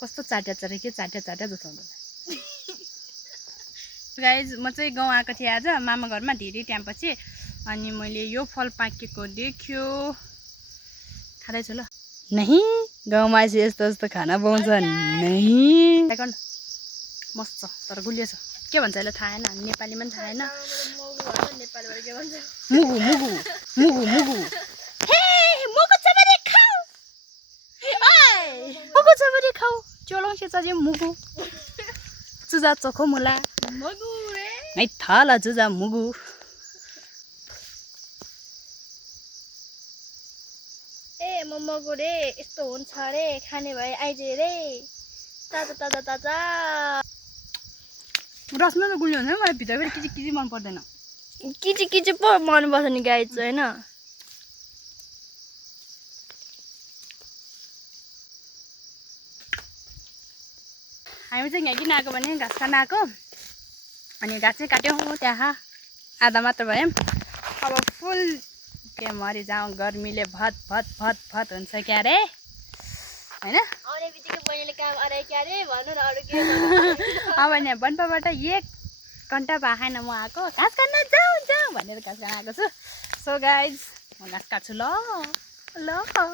कस्तो चाट्या चाट्या के चाट्या चाट्या जस्तो हुँदैन गाइज म चाहिँ गाउँ आएको थिएँ आज मामा घरमा धेरै टाइमपछि अनि मैले यो फल पाकेको देख्यो खाँदैछु ल नहीं गाउँमा चाहिँ यस्तो यस्तो खाना पाउँछ नहीं मस्त तर गुलियो छ के भन्छ यसले थाहा छैन नेपालीमा पनि थाहा छैन मुगु मुगु मुगु मुगु हे मुगु छ भने खाऊ ओइ मुगु छ भने खाऊ चोलौसे चाहिँ मुगु जुजा चोखो मुला मुगु रे है थाला जुजा मुगु ए मम्मगु रे यस्तो हुन्छ रे खाने भए आइजे रे ताजा ताजा ताजा रसमा त गुलियो हुन्छ मलाई भित्र फेरि किची किची मन पर्दैन किची किची पो मन पर्छ नि गाई चाहिँ हैन हामी चाहिँ यहाँ किन आएको भने घाँस खान आएको अनि घाँस चाहिँ काट्यौँ त्यहाँ आधा मात्र भयो अब फुल के मरि जाउँ गर्मीले भत भत भत भत हुन्छ क्या रे हैन आउने बित्तिकै बहिनीले काम अरे क्या रे भन्नु न अरु के अब नि बनपाबाट 1 घण्टा भएन म आएको घाँस काट्न जाउँ जाउँ भनेर घाँस खान आएको छु सो गाइज म घाँस काट्छु ल